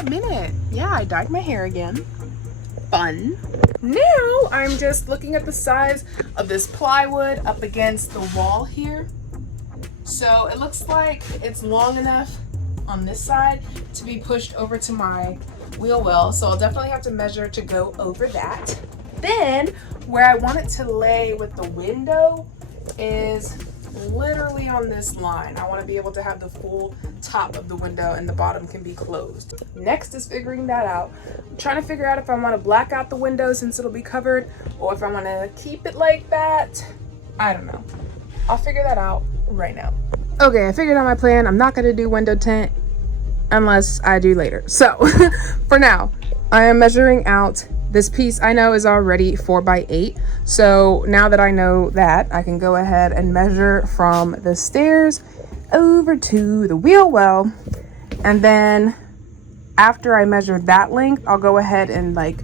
hot minute. Yeah, I dyed my hair again. Fun. Now I'm just looking at the size of this plywood up against the wall here. So it looks like it's long enough on this side to be pushed over to my wheel well. So I'll definitely have to measure to go over that. Then where I want it to lay with the window is literally on this line. I want to be able to have the full top of the window and the bottom can be closed. Next is figuring that out. I'm trying to figure out if I want to black out the window since it'll be covered or if I want to keep it like that. I don't know. I'll figure that out right now. Okay, I figured out my plan. I'm not going to do window tint unless I do later. So for now, I am measuring out this piece. I know is already 4x8. So now that I know that, I can go ahead and measure from the stairs over to the wheel well. And then after I measure that length, I'll go ahead and like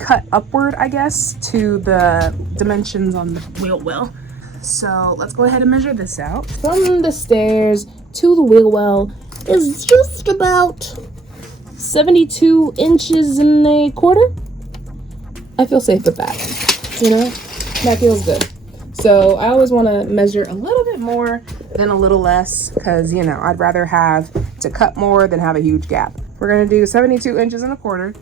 cut upward, I guess, to the dimensions on the wheel well. So let's go ahead and measure this out. From the stairs to the wheel well is just about 72 inches and a quarter. I feel safe with that, you know, that feels good. So I always want to measure a little bit more than a little less because, you know, I'd rather have to cut more than have a huge gap. We're going to do 72 inches and a quarter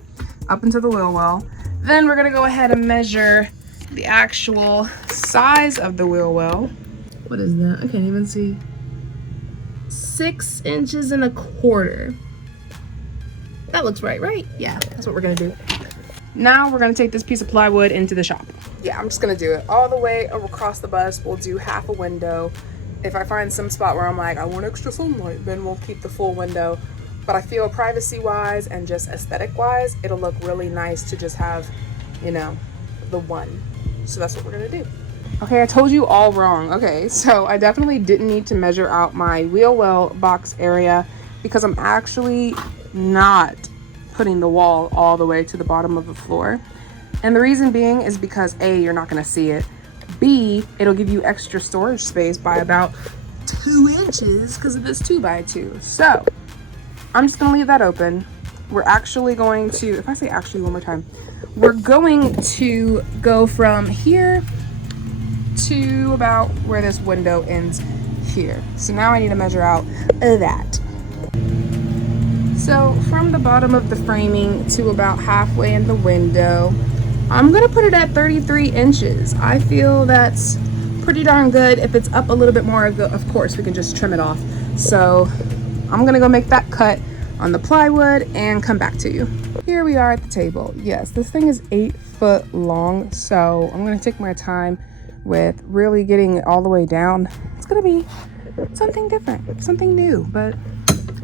up into the wheel well. Then we're going to go ahead and measure the actual size of the wheel well. What is that? I can't even see. 6 inches and a quarter. That looks right? Yeah, that's what we're going to do. Now we're gonna take this piece of plywood into the shop. Yeah, I'm just gonna do it all the way across the bus. We'll do half a window. If I find some spot where I'm like, I want extra sunlight, then we'll keep the full window. But I feel privacy wise and just aesthetic wise, it'll look really nice to just have, you know, the one. So that's what we're gonna do. Okay, I told you all wrong. Okay, so I definitely didn't need to measure out my wheel well box area because I'm actually not putting the wall all the way to the bottom of the floor. And the reason being is because A, you're not going to see it. B, it'll give you extra storage space by about 2 inches because of this 2x2. So I'm just going to leave that open. We're actually going to, if I say actually one more time, we're going to go from here to about where this window ends here. So now I need to measure out that. So from the bottom of the framing to about halfway in the window, I'm gonna put it at 33 inches. I feel that's pretty darn good. If it's up a little bit more, of course, we can just trim it off. So I'm gonna go make that cut on the plywood and come back to you. Here we are at the table. Yes, this thing is 8 foot long. So I'm gonna take my time with really getting it all the way down. It's gonna be something different, something new, but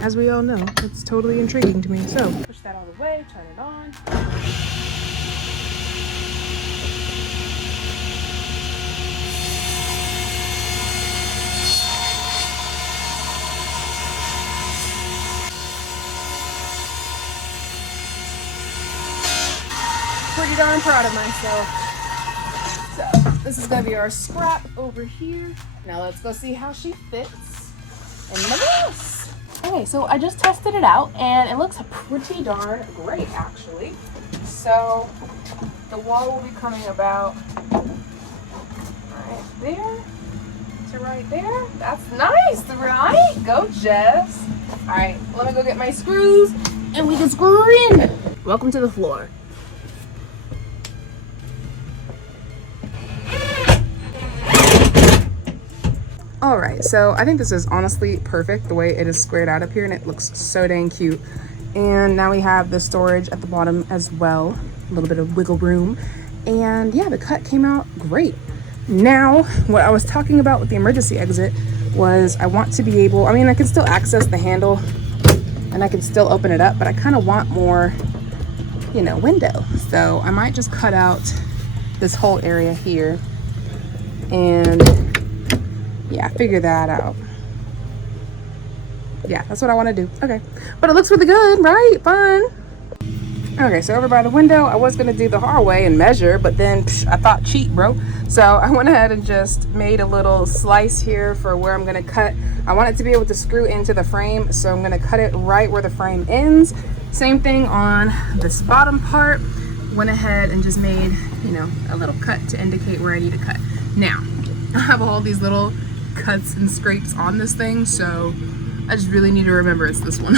as we all know, it's totally intriguing to me. So push that out of the way, turn it on. Pretty darn proud of myself. So this is gonna be our scrap over here. Now let's go see how she fits in the bus. Okay, so I just tested it out and it looks pretty darn great actually. So the wall will be coming about right there to right there. That's nice, right? Go Jess. All right, let me go get my screws and we can screw her in. Welcome to the floor. All right, so I think this is honestly perfect the way it is squared out up here and it looks so dang cute. And now we have the storage at the bottom as well, a little bit of wiggle room. And yeah, the cut came out great. Now, what I was talking about with the emergency exit was I want to be able, I mean, I can still access the handle and I can still open it up, but I kind of want more, you know, window. So I might just cut out this whole area here and yeah, figure that out. Yeah, that's what I want to do. Okay, but it looks really good, right? Fun. Okay, so over by the window, I was gonna do the hard way and measure, but then I thought cheat, bro. So I went ahead and just made a little slice here for where I'm gonna cut. I want it to be able to screw into the frame, so I'm gonna cut it right where the frame ends. Same thing on this bottom part. Went ahead and just made, you know, a little cut to indicate where I need to cut. Now, I have all these little cuts and scrapes on this thing, so I just really need to remember it's this one.